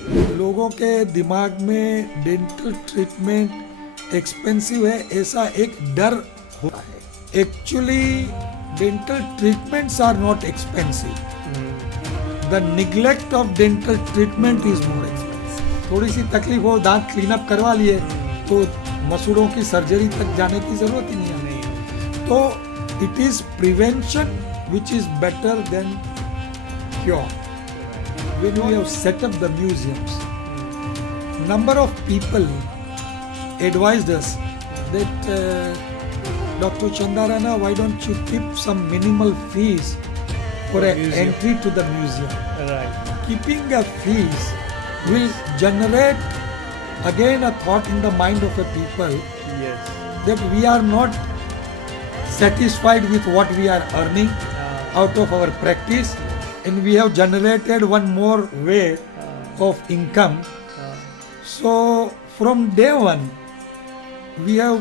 लोगों के दिमाग में डेंटल ट्रीटमेंट एक्सपेंसिव है ऐसा एक डर होता है। Actually dental treatments are not expensive, the neglect of dental treatment is more expensive. थोड़ी सी तकलीफ हो, दांत क्लीन अप करवा लिए तो मसूड़ों की सर्जरी तक जाने की जरूरत ही नहीं है। तो it is prevention which is better than cure. When we have set up the museums, number of people advised us that Dr. Chandarana, why don't you keep some minimal fees for an entry to the museum? Right. Keeping a fees will generate again a thought in the mind of a people Yes. that we are not satisfied with what we are earning out of our practice, and we have generated one more way of income. So from day one we have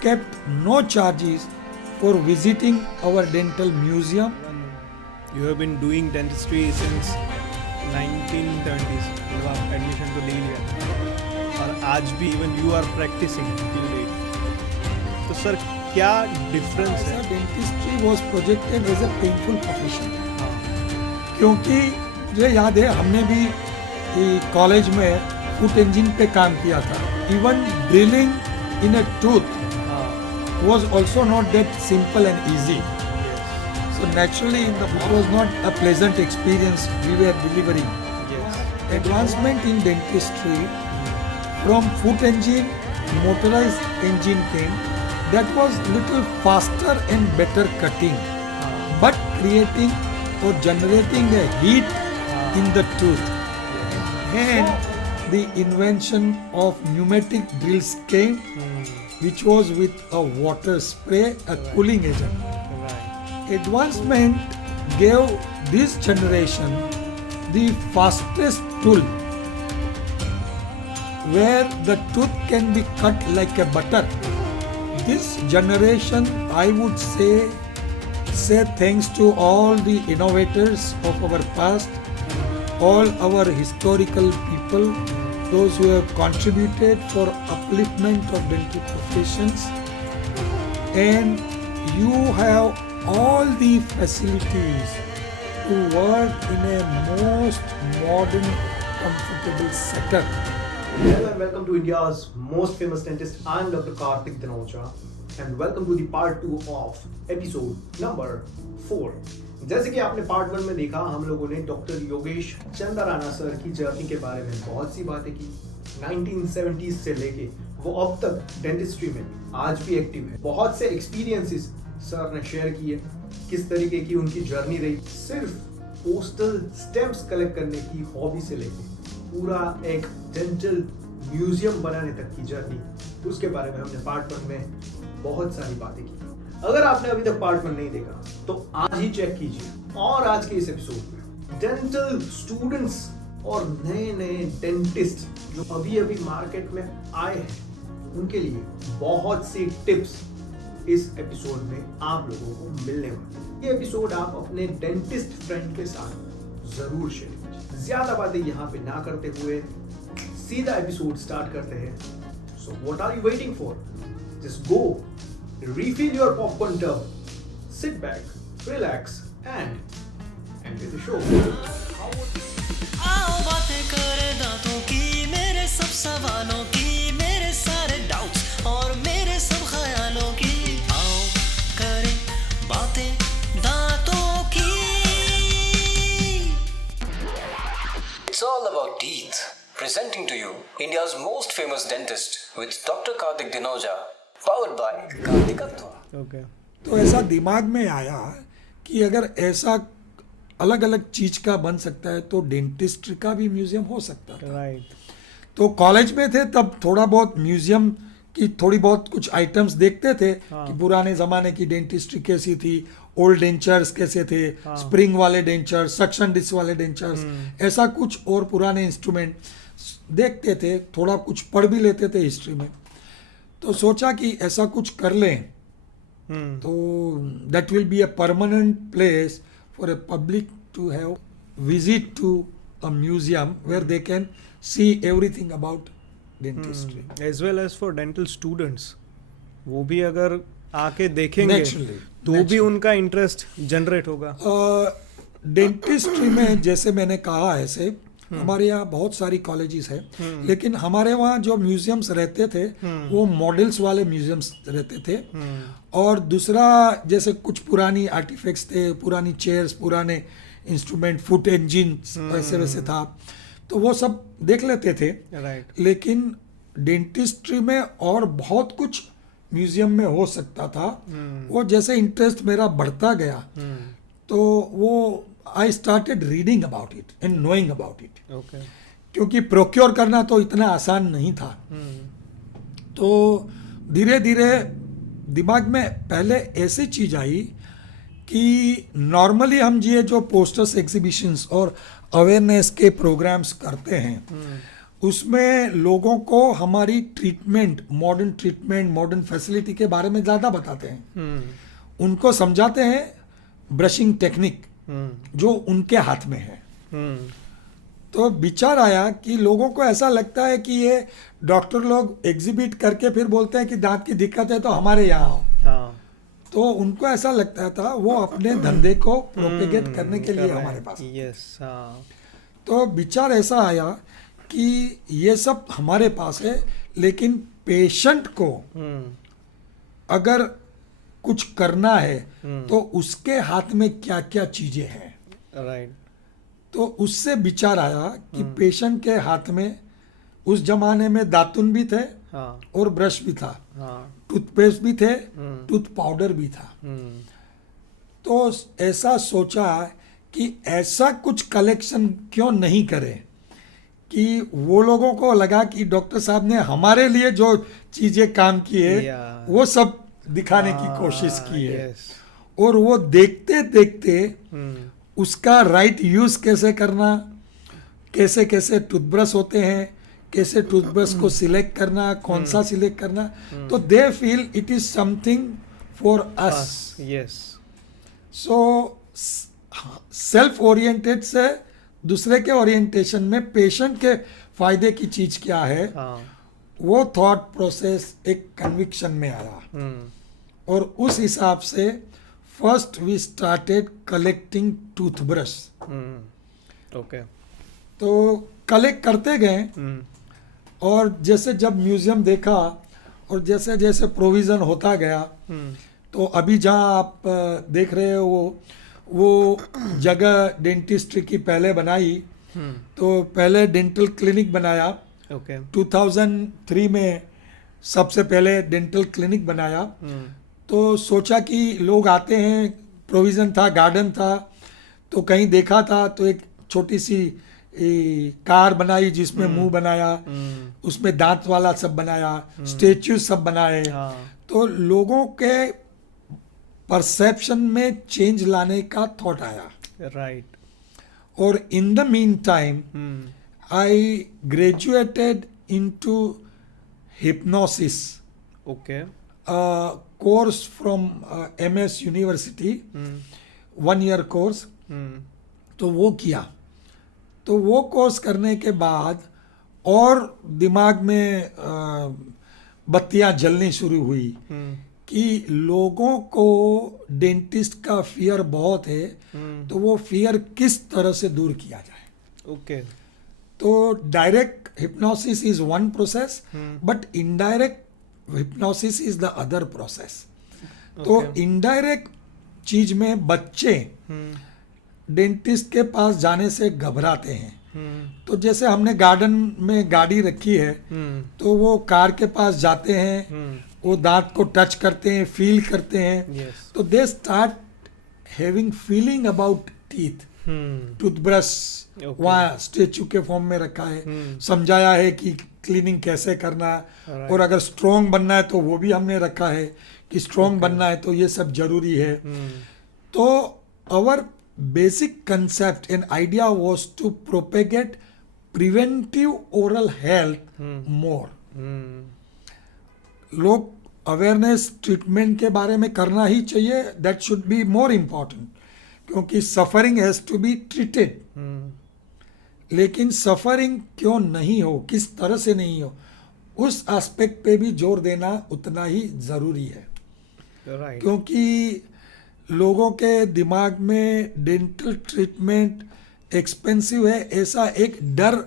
kept no charges for visiting our dental museum. You have been doing dentistry since 1930s. जब आप admission तो ले लिया और आज भी even you are practising till date. तो sir क्या डिफरेंस है? Dentistry was projected as a painful profession, क्योंकि मुझे याद है हमने भी कॉलेज में फुट इंजन पे काम किया था। Even drilling in a tooth was also not that simple and easy. So naturally it was not a pleasant experience we were delivering. Yes. Advancement in dentistry from foot engine, motorized engine came, that was little faster and better cutting, but creating or generating a heat in the tooth. And the invention of pneumatic drills came, which was with a water spray, a cooling agent. Right. Advancement gave this generation the fastest tool where the tooth can be cut like a butter. This generation, I would say thanks to all the innovators of our past, all our historical people, those who have contributed for upliftment of dental professions, and you have all the facilities to work in a most modern, comfortable setup. Hello and welcome to India's most famous dentist. I am Dr. Karthik Dinocha and welcome to the part 2 of episode number 4. जैसे कि आपने part 1 में देखा, हम लोगों ने doctor Yogesh चंद्राना sir की journey के बारे में बहुत सी बातें की। 1970s से लेके वो अब तक डेंटिस्ट्री में आज भी एक्टिव है। बहुत से एक्सपीरियंसेस सर ने शेयर किए, किस तरीके की उनकी जर्नी रही, सिर्फ पोस्टल स्टैम्प्स कलेक्ट करने की हॉबी से लेके पूरा एक डेंटल म्यूजियम बनाने तक की जर्नी, उसके बारे में हमने पार्ट 1 में बहुत सारी बातें की। अगर आपने अभी तक पार्ट 1 नहीं देखा तो आज ही चेक कीजिए। और आज के इस एपिसोड में डेंटल स्टूडेंट्स और नए नए डेंटिस्ट जो अभी अभी मार्केट में आए हैं, उनके लिए बहुत सी टिप्स इस एपिसोड में आप लोगों को मिलने वाली। ये एपिसोड आप अपने डेंटिस्ट फ्रेंड के साथ जरूर शेयर कीजिए। ज्यादा बातें यहाँ पे ना करते हुए सीधा एपिसोड स्टार्ट करते हैं। So what are you waiting for? Just go, refill your popcorn tub, sit back, relax and enjoy the show. आओ बातें करें दांतों की, मेरे सब सवालों की, मेरे सारे डाउट्स और मेरे सब ख्यालों की। आओ करें बातें दांतों की। It's all about teeth. Presenting to you India's most famous dentist with Dr. Karthik Dinocha. Powered by Karthik Atwa. Okay. तो ऐसा दिमाग में आया कि अगर ऐसा अलग अलग चीज का बन सकता है तो डेंटिस्ट्री का भी म्यूजियम हो सकता है। Right. तो कॉलेज में थे तब थोड़ा बहुत म्यूजियम की थोड़ी बहुत कुछ आइटम्स देखते थे कि पुराने जमाने की डेंटिस्ट्री कैसी थी, ओल्ड डेंचर्स कैसे थे, स्प्रिंग वाले डेंचर्स, सक्शन डिस्क वाले डेंचर्स, ऐसा कुछ और पुराने इंस्ट्रूमेंट देखते थे, थोड़ा कुछ पढ़ भी लेते थे हिस्ट्री में। तो सोचा कि ऐसा कुछ कर लें तो that will be a permanent place for a public to have visit to a museum where they can see everything about dentistry. As well as for dental students, वो भी अगर आके देखेंगे Naturally, तो भी उनका इंटरेस्ट जनरेट होगा. Dentistry में जैसे मैंने कहा ऐसे हमारे यहाँ बहुत सारी कॉलेजेस है, लेकिन हमारे वहाँ जो म्यूजियम्स रहते थे वो मॉडल्स वाले म्यूजियम्स रहते थे. और दूसरा जैसे कुछ पुरानी आर्टिफैक्ट्स थे, पुरानी चेयर्स, पुराने इंस्ट्रूमेंट, फुट इंजिन वैसे वैसे था, तो वो सब देख लेते थे. राइट. लेकिन डेंटिस्ट्री में और बहुत कुछ म्यूजियम में हो सकता था. वो जैसे इंटरेस्ट मेरा बढ़ता गया तो वो I started reading about it and knowing about it. Okay. क्योंकि प्रोक्योर करना तो इतना आसान नहीं था. तो धीरे धीरे दिमाग में पहले ऐसी चीज आई कि नॉर्मली हम ये जो पोस्टर्स, एग्जीबिशंस और अवेयरनेस के प्रोग्राम्स करते हैं उसमें लोगों को हमारी ट्रीटमेंट, मॉडर्न फैसिलिटी के बारे में ज़्यादा बताते हैं. उनको समझाते हैं ब्रशिंग टेक्निक जो उनके हाथ में है. तो विचार आया कि लोगों को ऐसा लगता है कि ये डॉक्टर लोग एग्जिबिट करके फिर बोलते हैं कि दांत की दिक्कत है तो हमारे यहाँ आओ. हाँ. तो उनको ऐसा लगता था वो अपने धंधे को प्रोपेगेट करने के लिए हमारे पास. यस. हाँ. तो विचार ऐसा आया कि ये सब हमारे पास है, लेकिन पेशेंट को अगर कुछ करना है तो उसके हाथ में क्या क्या चीजें हैं. राइट. तो उससे विचार आया कि पेशेंट के हाथ में उस जमाने में दातुन भी थे हाँ. और ब्रश भी था, हाँ. टूथपेस्ट भी थे, टूथ पाउडर भी था. तो ऐसा सोचा कि ऐसा कुछ कलेक्शन क्यों नहीं करें कि वो लोगों को लगा कि डॉक्टर साहब ने हमारे लिए जो चीजें काम की है Yeah. वो सब दिखाने की कोशिश की है. yes. और वो देखते देखते उसका राइट यूज कैसे करना, कैसे कैसे टूथब्रश होते हैं, कैसे टूथब्रश को सिलेक्ट करना, कौन सा सिलेक्ट करना, तो they feel it is something for us. Yes. So self oriented से दूसरे के ओरिएंटेशन में पेशेंट के फायदे की चीज क्या है, हाँ. वो थॉट प्रोसेस एक कन्विक्शन में आया. और उस हिसाब से first we started collecting toothbrush. Okay. तो कलेक्ट करते गए और जैसे जब म्यूजियम देखा और जैसे जैसे प्रोविज़न होता गया तो अभी जहाँ आप देख रहे हो वो जगह डेंटिस्ट्री की पहले बनाई. तो पहले डेंटल क्लिनिक बनाया. ओके. 2003 में सबसे पहले डेंटल क्लिनिक बनाया. तो सोचा कि लोग आते हैं, प्रोविज़न था, गार्डन था, तो कहीं देखा था तो एक छोटी सी कार बनाई जिसमें मुंह बनाया, उसमें दांत वाला सब बनाया, स्टेच्यू सब बनाए. तो लोगों के परसेप्शन में चेंज लाने का थॉट आया. राइट. और in the mean time I graduated into hypnosis. Okay. Course from MS university, 1 year course. तो वो किया. तो वो कोर्स करने के बाद और दिमाग में बत्तियां जलनी शुरू हुई कि लोगों को डेंटिस्ट का फियर बहुत है, तो वो फियर किस तरह से दूर किया जाए. ओके. तो direct hypnosis is one process, but indirect hypnosis is the other process. तो इनडायरेक्ट चीज में बच्चे डेंटिस्ट के पास जाने से घबराते हैं. तो जैसे हमने गार्डन में गाड़ी रखी है तो वो कार के पास जाते हैं, वो दांत को टच करते हैं, फील करते हैं. Yes. तो they start having feeling about teeth. Toothbrush वहाँ स्टेच्यू के फॉर्म में रखा है, समझाया है कि क्लीनिंग कैसे करना, और अगर स्ट्रॉन्ग बनना है तो वो भी हमने रखा है कि स्ट्रॉन्ग बनना है तो ये सब जरूरी है. तो our basic concept and idea was to propagate preventive oral health more. लोग अवेयरनेस ट्रीटमेंट के बारे में करना ही चाहिए, that should be more important, क्योंकि suffering has to be treated. लेकिन सफरिंग क्यों नहीं हो, किस तरह से नहीं हो, उस एस्पेक्ट पे भी जोर देना उतना ही ज़रूरी है। राइट। क्योंकि लोगों के दिमाग में डेंटल ट्रीटमेंट एक्सपेंसिव है ऐसा एक डर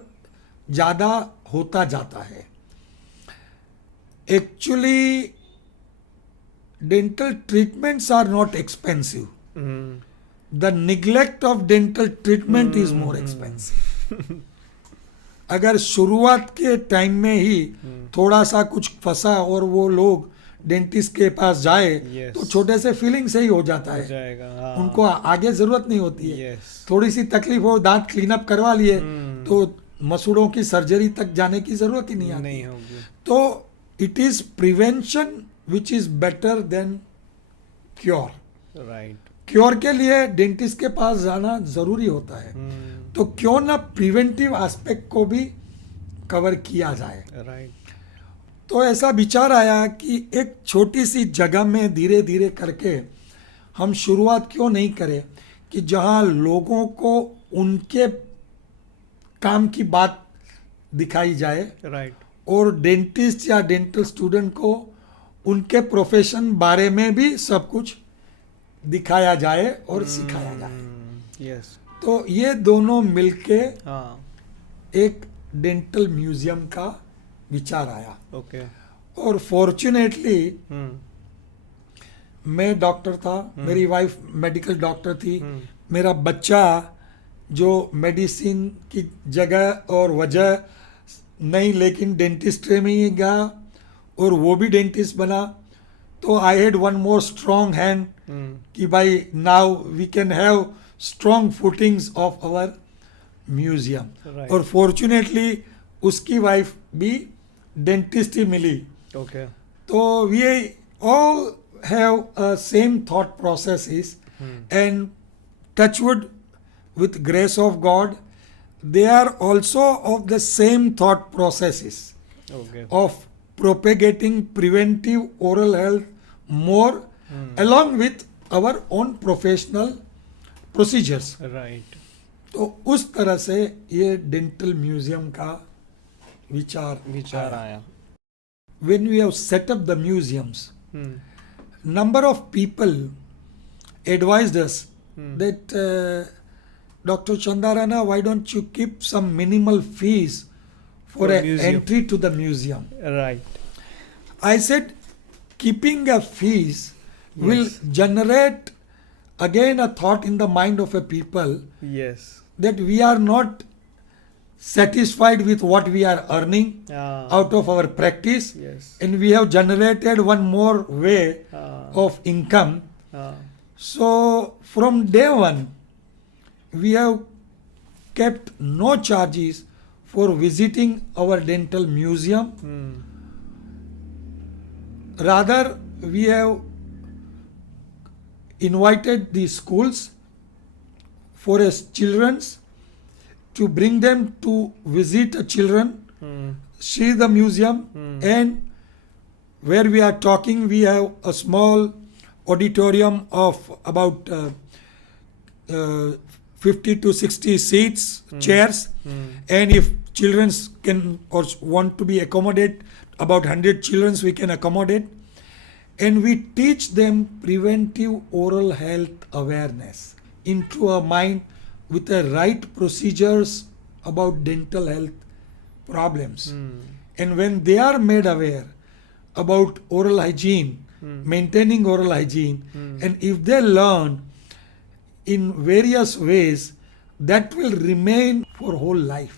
ज़्यादा होता जाता है। Actually dental treatments are not expensive. The neglect of dental treatment is more expensive. अगर शुरुआत के टाइम में ही थोड़ा सा कुछ फंसा और वो लोग डेंटिस्ट के पास जाए Yes. तो छोटे से फीलिंग से ही हो जाता हो है, जाएगा, हाँ। उनको आगे जरूरत नहीं होती है। Yes. थोड़ी सी तकलीफ हो, दांत क्लीन अप करवा लिए तो मसूड़ों की सर्जरी तक जाने की जरूरत ही नहीं आती। नहीं होगी। तो it is prevention which is better than cure. Right. Cure के लिए डेंटिस्ट के पास जाना जरूरी होता है, तो क्यों ना प्रिवेंटिव एस्पेक्ट को भी कवर किया जाए। राइट। तो ऐसा विचार आया कि एक छोटी सी जगह में धीरे धीरे करके हम शुरुआत क्यों नहीं करें कि जहां लोगों को उनके काम की बात दिखाई जाए राइट। और डेंटिस्ट या डेंटल स्टूडेंट को उनके प्रोफेशन बारे में भी सब कुछ दिखाया जाए और सिखाया जाए। यस। तो ये दोनों मिलके हाँ। एक डेंटल म्यूजियम का विचार आया। ओके। और फॉर्चुनेटली मैं डॉक्टर था, मेरी वाइफ मेडिकल डॉक्टर थी, मेरा बच्चा जो मेडिसिन की जगह और वजह नहीं लेकिन डेंटिस्ट्री में ही गया और वो भी डेंटिस्ट बना। तो I had one more strong hand कि भाई now we can have strong footings of our museum. Right. और फॉर्चुनेटली उसकी वाइफ भी डेंटिस्ट ही मिली। ओके। तो we all have same thought processes and touch wood with grace of God they are also of the same thought processes okay. of propagating preventive oral health more along with our own professional procedures। Right. तो उस तरह से ये dental museum का विचार आया। when we have set up the museums, number of people advised us that Dr. Chandarana, why don't you keep some minimal fees for For a museum. entry to the museum? Right. I said, keeping a fees will Yes. generate again a thought in the mind of a people yes. that we are not satisfied with what we are earning out of our practice, yes. and we have generated one more way of income. So from day one we have kept no charges for visiting our dental museum. Rather, we have invited the schools for as children's to bring them to visit a children, see the museum, and where we are talking, we have a small auditorium of about 50 to 60 seats, chairs, and if children can or want to be accommodated, about 100 children we can accommodate, and we teach them preventive oral health awareness into a mind with the right procedures about dental health problems. And when they are made aware about oral hygiene, maintaining oral hygiene, and if they learn in various ways, that will remain for whole life.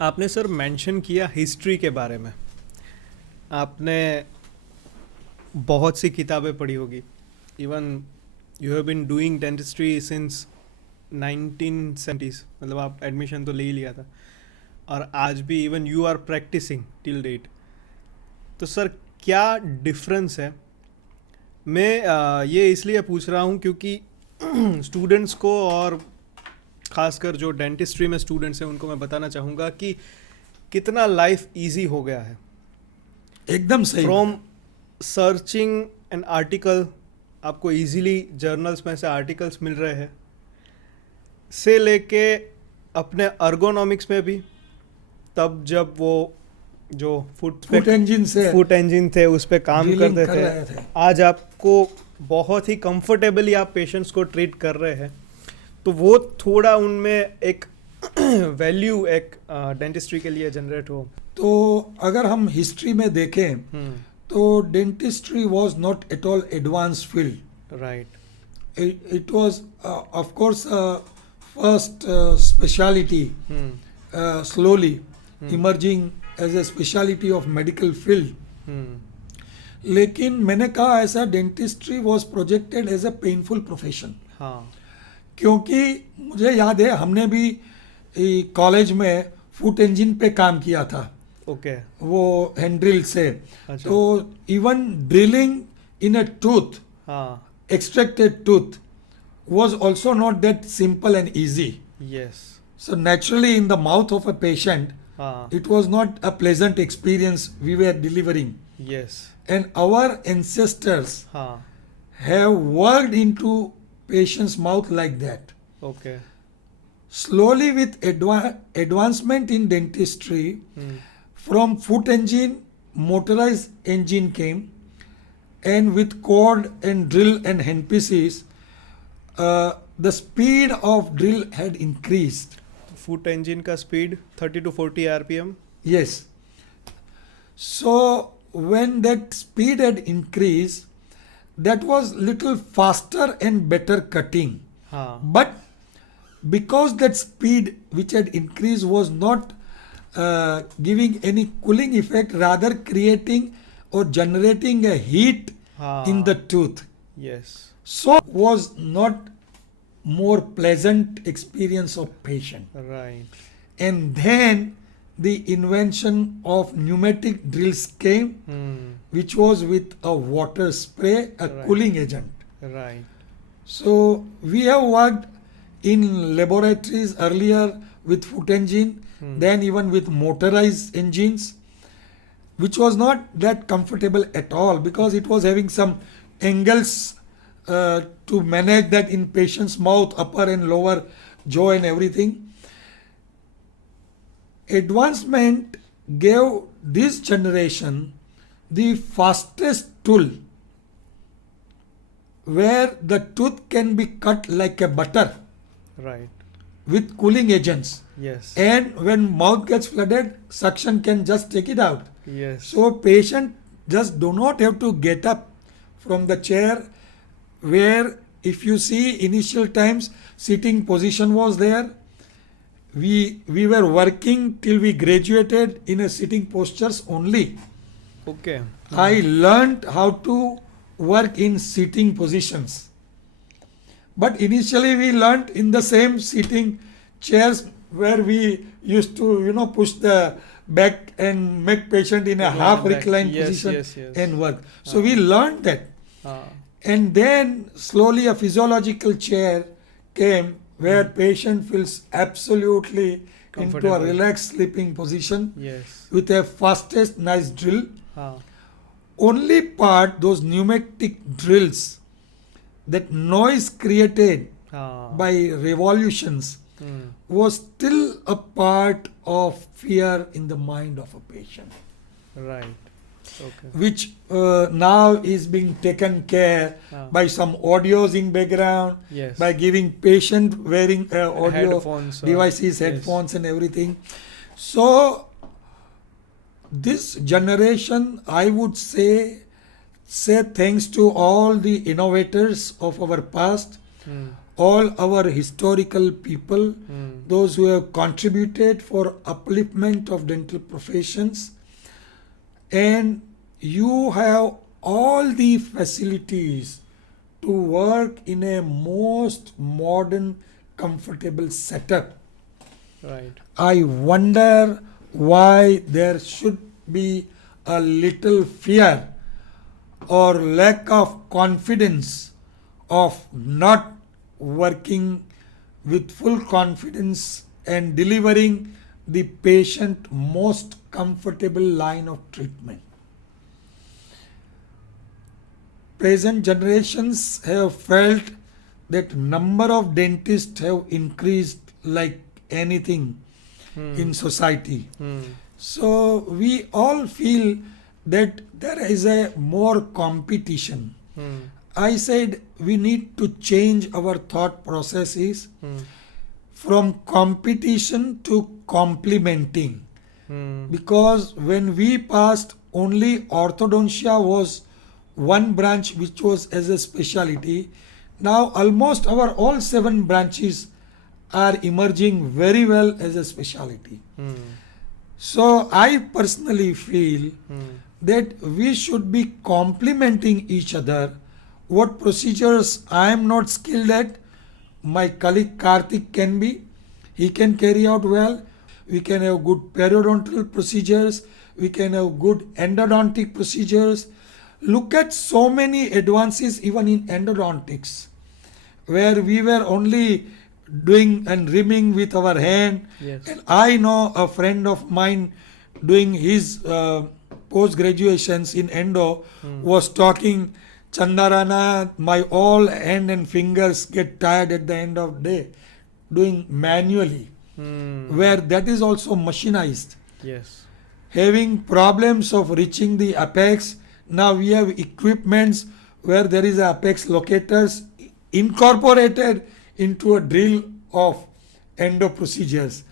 आपने sir mention किया history के बारे में। आपने बहुत सी किताबें पढ़ी होगी। Even you have been doing dentistry since 1970s, मतलब आप एडमिशन तो ले ही लिया था और आज भी even you are practising till date. तो सर क्या डिफरेंस है? मैं ये इसलिए पूछ रहा हूँ क्योंकि स्टूडेंट्स को और ख़ासकर जो डेंटिस्ट्री में स्टूडेंट्स हैं उनको मैं बताना चाहूँगा कि कितना लाइफ इजी हो गया है। एकदम सही। फ्रॉम सर्चिंग एन आर्टिकल, आपको इजीली जर्नल्स में से आर्टिकल्स मिल रहे हैं, से लेके अपने अर्गोनॉमिक्स में भी तब जब वो जो फुट इंजन से फुट इंजन थे उस पे काम Drilling करते कर रहे थे थे। आज आपको बहुत ही कंफर्टेबली आप पेशेंट्स को ट्रीट कर रहे हैं तो वो थोड़ा उनमें एक वैल्यू एक डेंटिस्ट्री के लिए जनरेट हो। तो अगर हम हिस्ट्री में देखें तो dentistry was not at all advance field. Right It was, of course, first specialty, slowly emerging as a specialty of medical field. लेकिन मैंने कहा ऐसा dentistry was projected as a painful profession, हाँ क्योंकि मुझे याद है हमने भी कॉलेज में फुट इंजन पे काम किया था ओके वो हैंड ड्रिल से। अच्छा। तो इवन ड्रिलिंग इन अ टूथ, हाँ extracted tooth, was also not that simple and easy. Yes So naturally in the mouth of a patient, हाँ it was not a pleasant experience we were delivering. Yes And our ancestors हाँ have worked into patient's mouth like that. Okay Slowly with advancement in dentistry, from foot engine, motorized engine came, and with cord and drill and handpieces, the speed of drill had increased. Foot engine का speed 30 to 40 RPM। Yes. So when that speed had increased, that was little faster and better cutting. हाँ But because that speed which had increased was not giving any cooling effect, rather creating or generating a heat हाँ in the tooth. Yes So was not more pleasant experience of patient. Right And then the invention of pneumatic drills came, which was with a water spray, a Right. cooling agent. Right So we have worked in laboratories earlier with foot engine, then even with motorized engines, which was not that comfortable at all because it was having some angles to manage that in patient's mouth, upper and lower jaw and everything. Advancement gave this generation the fastest tool where the tooth can be cut like a butter right with cooling agents, yes and when mouth gets flooded, suction can just take it out. Yes So patient just do not have to get up from the chair, where if you see initial times sitting position was there. We were working till we graduated in a sitting postures only. Okay I learned how to work in sitting positions. But initially we learnt in the same sitting chairs where we used to, push the back and make patient in a Recline half back. reclined Yes, position yes, yes. and work. So we learned that. हाँ And then slowly a physiological chair came where patient feels absolutely into a Comfortable. relaxed sleeping position yes with a fastest nice drill. हाँ Only part those pneumatic drills, that noise created हाँ by revolutions, was still a part of fear in the mind of a patient, right okay which now is being taken care Ah. by some audios in background, yes by giving patient wearing audio Headphones, devices, yes. headphones and everything. So this generation, I would say thanks to all the innovators of our past, all our historical people, those who have contributed for upliftment of dental professions, and you have all the facilities to work in a most modern, comfortable setup. Right I wonder why there should be a little fear or lack of confidence of not working with full confidence and delivering the patient most comfortable line of treatment. Present generations have felt that number of dentists have increased like anything in society. So we all feel that there is a more competition. I said we need to change our thought processes from competition to complementing. Because when we passed, only orthodontia was one branch which was as a specialty. Now almost our all 7 branches are emerging very well as a specialty. So I personally feel that we should be complementing each other. What procedures I am not skilled at, my colleague Karthik can be. He can carry out well. We can have good periodontal procedures. We can have good endodontic procedures. Look at so many advances even in endodontics, where we were only doing and rimming with our hand. Yes. And I know a friend of mine doing his post graduations in endo was talking, Chandarana, my all hand and fingers get tired at the end of the day doing manually, where that is also machinized. Yes. Having problems of reaching the apex, now we have equipments where there is apex locators incorporated into a drill of endo procedures.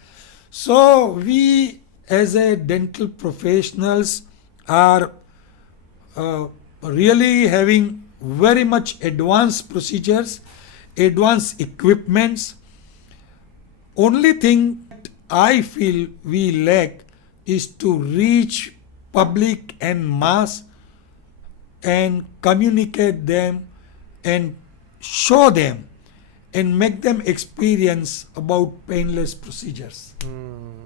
So we as a dental professionals are really having very much advanced procedures, advanced equipments. Only thing I feel we lack is to reach public and mass and communicate them and show them and make them experience about painless procedures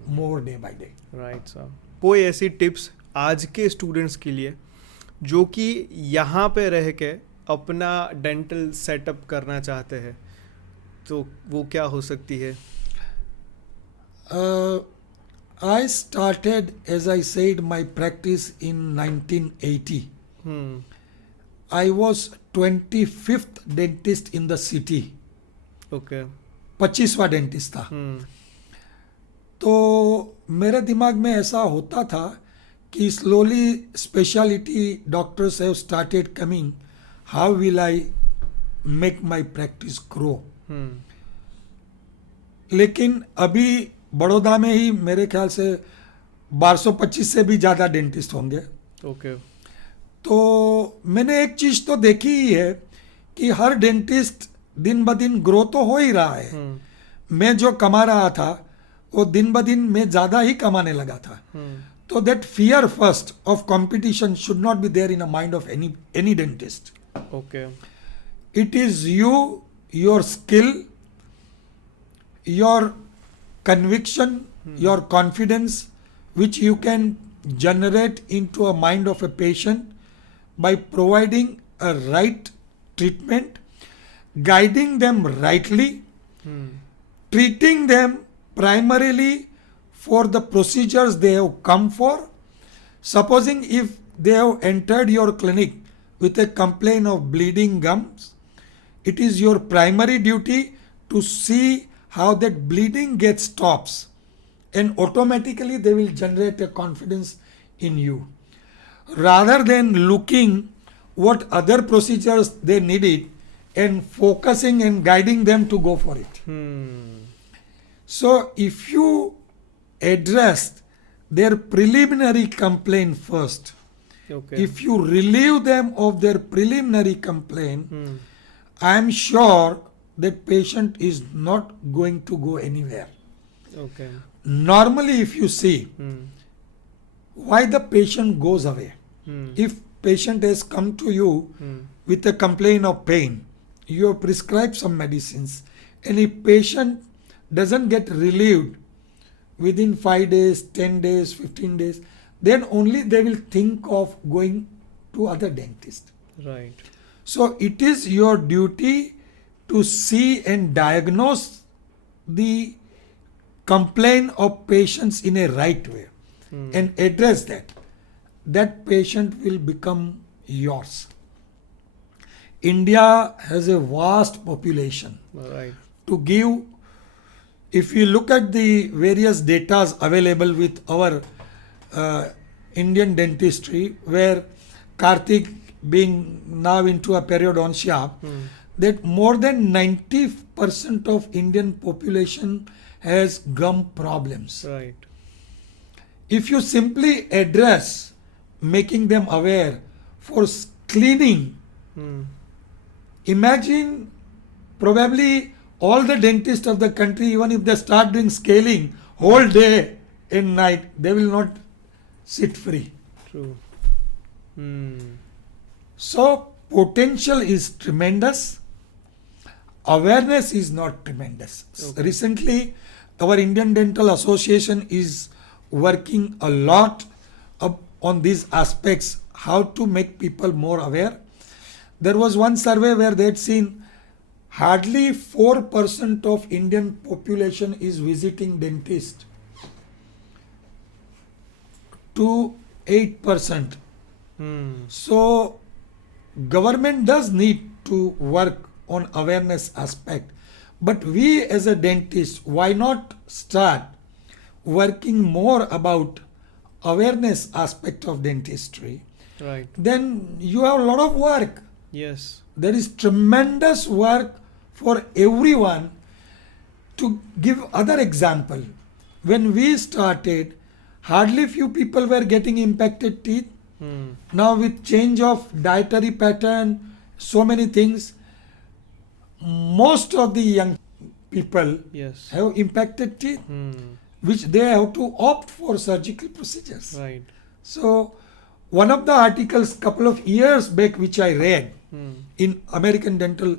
more day by day. Right साहब, कोई ऐसी tips आज के students के लिए जो कि यहाँ पे रह के अपना डेंटल सेटअप करना चाहते हैं, तो वो क्या हो सकती है? I started, as I said, my practice in 1980. I was 25th dentist in the city. Okay. 25वां डेंटिस्ट था. तो मेरे दिमाग में ऐसा होता था कि slowly speciality doctors have started coming, how will I make my practice grow. लेकिन अभी बड़ौदा में ही मेरे ख्याल से 1225 से भी ज़्यादा डेंटिस्ट होंगे. ओके. तो मैंने एक चीज़ तो देखी ही है कि हर डेंटिस्ट दिन ब दिन ग्रो तो हो ही रहा है. मैं जो कमा रहा था वो दिन ब दिन मैं ज़्यादा ही कमाने लगा था. तो that fear first of competition should not be there in a mind of any dentist. Okay. It is you, your skill, your conviction, your confidence, which you can generate into a mind of a patient by providing a right treatment, guiding them rightly, treating them primarily for the procedures they have come for. Supposing if they have entered your clinic with a complaint of bleeding gums, it is your primary duty to see how that bleeding gets stops, and automatically they will generate a confidence in you, rather than looking what other procedures they needed and focusing and guiding them to go for it. So if you address their preliminary complaint first, Okay. if you relieve them of their preliminary complaint, I am sure that patient is not going to go anywhere. Okay. Normally, if you see why the patient goes away, if patient has come to you with a complaint of pain, you have prescribed some medicines, and if patient doesn't get relieved within 5 days, 10 days, 15 days, then only they will think of going to other dentist. Right. So it is your duty to see and diagnose the complaint of patients in a right way and address that. That patient will become yours. India has a vast population. Right. To give if you look at the various datas available with our Indian dentistry, where Karthik being now into a periodontia, that more than 90% of Indian population has gum problems. Right. If you simply address making them aware for cleaning, imagine probably all the dentists of the country, even if they start doing scaling whole day and night, they will not sit free. True. So potential is tremendous. Awareness is not tremendous. Okay. Recently, our Indian Dental Association is working a lot on these aspects, how to make people more aware. There was one survey where they had seen hardly 4% of Indian population is visiting dentist to 8%. So government does need to work on awareness aspect, but we as a dentist, why not start working more about awareness aspect of dentistry? Right. Then you have a lot of work. Yes. There is tremendous work for everyone. To give other example, when we started, hardly few people were getting impacted teeth. Now with change of dietary pattern, so many things, most of the young people Yes. have impacted teeth, which they have to opt for surgical procedures. Right. So one of the articles couple of years back which I read in American Dental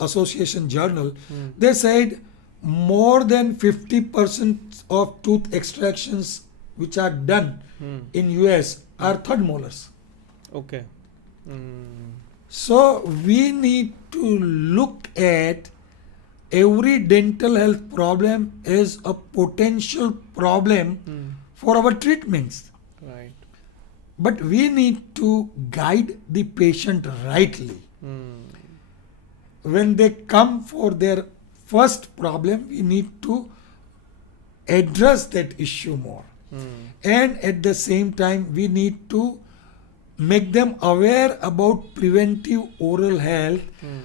Association journal, they said more than 50% of tooth extractions which are done in US are third molars. Okay. So we need to look at every dental health problem as a potential problem for our treatments. Right. But we need to guide the patient rightly. When they come for their first problem, we need to address that issue more. And at the same time, we need to make them aware about preventive oral health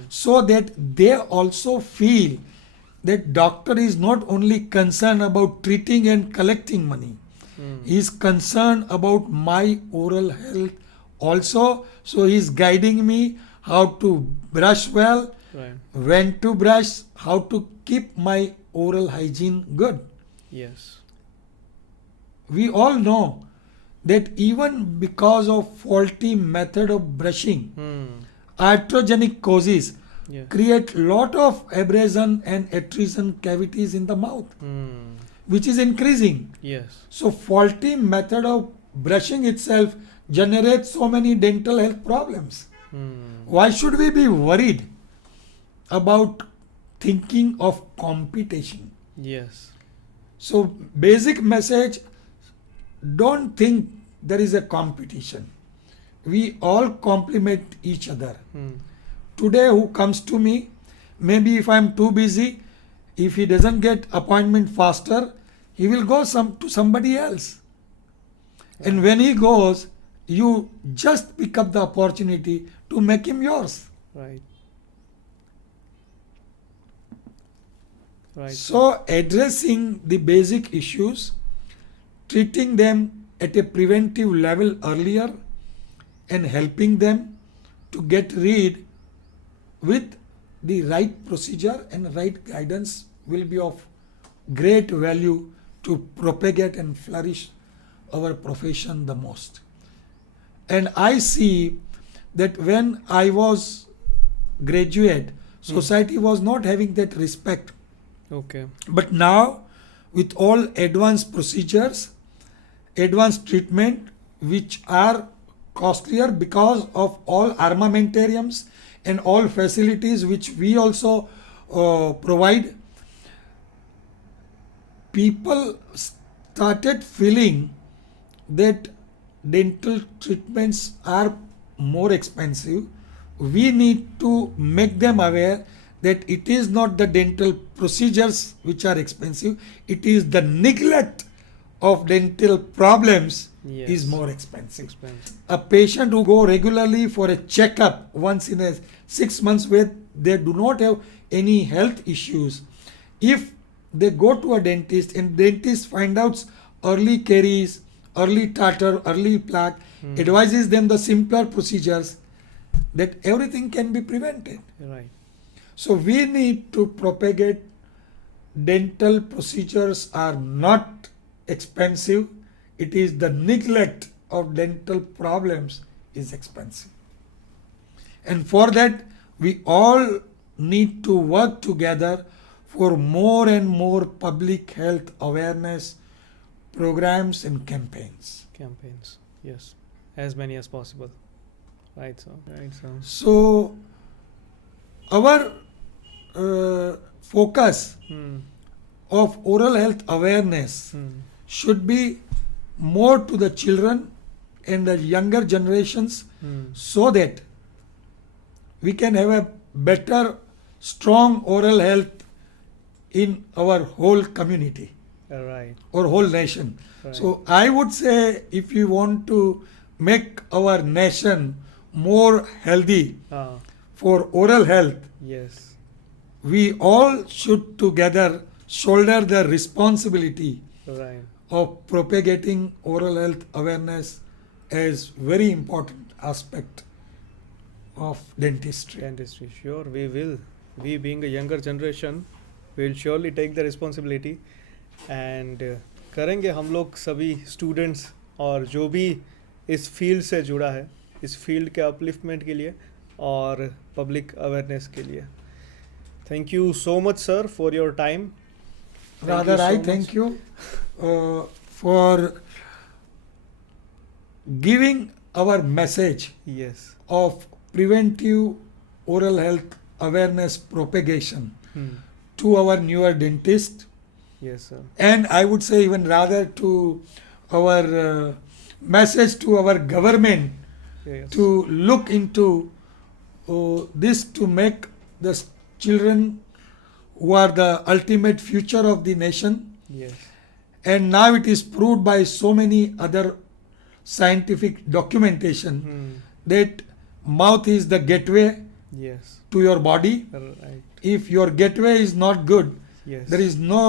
so that they also feel that doctor is not only concerned about treating and collecting money. He is concerned about my oral health also. So he is guiding me how to brush well, Right. when to brush, how to keep my oral hygiene good. Yes. We all know that even because of faulty method of brushing, iatrogenic causes Yes. create lot of abrasion and attrition cavities in the mouth, which is increasing. Yes. So faulty method of brushing itself generates so many dental health problems. Why should we be worried about thinking of competition? Yes. So basic message, don't think there is a competition. We all complement each other. Today who comes to me, maybe if I am too busy, if he doesn't get appointment faster, he will go to somebody else. And when he goes, you just pick up the opportunity to make him yours. Right. Right. So addressing the basic issues, treating them at a preventive level earlier, and helping them to get rid with the right procedure and right guidance will be of great value to propagate and flourish our profession the most. And I see that when I was graduate, society was not having that respect. Okay. But now, with all advanced procedures, advanced treatment, which are costlier because of all armamentariums and all facilities which we also provide, people started feeling that dental treatments are more expensive. We need to make them aware that it is not the dental procedures which are expensive, it is the neglect of dental problems Yes. is more expensive. Expensive. A patient who go regularly for a checkup once in a 6 months where they do not have any health issues, if they go to a dentist and dentist find out early caries, early tartar, early plaque, advises them the simpler procedures, that everything can be prevented. Right. So we need to propagate dental procedures are not expensive. It is the neglect of dental problems is expensive. And for that, we all need to work together for more and more public health awareness programs and campaigns. Campaigns. Yes. As many as possible. Right, sir. Right, sir. So, our focus Hmm. of oral health awareness Hmm. should be more to the children and the younger generations Hmm. so that we can have a better, strong oral health in our whole community Right. or whole nation. Right. So I would say if we want to make our nation more healthy Ah. for oral health, Yes. we all should together shoulder the responsibility Right. of propagating oral health awareness as very important aspect of dentistry. Dentistry. Sure, we will. We being a younger generation, will surely take the responsibility and करेंगे हम लोग सभी students और जो भी इस field से जुड़ा है, इस फील्ड के अपलिफ्टमेंट के लिए और पब्लिक अवेयरनेस के लिए. Thank you so much sir for your time. Rather, I thank you for giving our message Yes. of preventive oral health awareness propagation to our newer dentists, Yes, sir. and I would say even rather to our message to our government Yes. to look into this to make the children who are the ultimate future of the nation. Yes. And now it is proved by so many other scientific documentation that mouth is the gateway Yes. to your body. Right. If your gateway is not good, Yes. there is no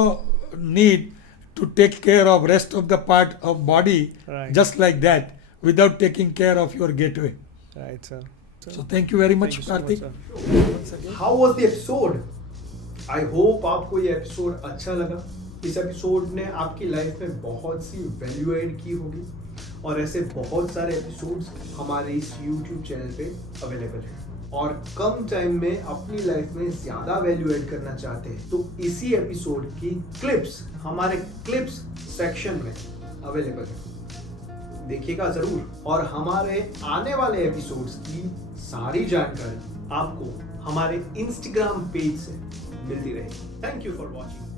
need to take care of rest of the part of body Right. just like that without taking care of your gateway. Right, sir. So thank you very much, Thank you so much, Karthik. sir. Once again. How was the episode? I hope आपको ये episode अच्छा लगा. इस episode ने आपकी life में बहुत सी value add की होगी और ऐसे बहुत सारे एपिसोड्स हमारे इस YouTube चैनल पे अवेलेबल हैं. और कम टाइम में अपनी लाइफ में ज्यादा वैल्यू ऐड करना चाहते हैं तो इसी एपिसोड की क्लिप्स हमारे क्लिप्स सेक्शन में अवेलेबल है, देखिएगा जरूर. और हमारे आने वाले एपिसोड्स की सारी जानकारी आपको हमारे इंस्टाग्राम पेज से मिलती रहेगी. Thank you for watching.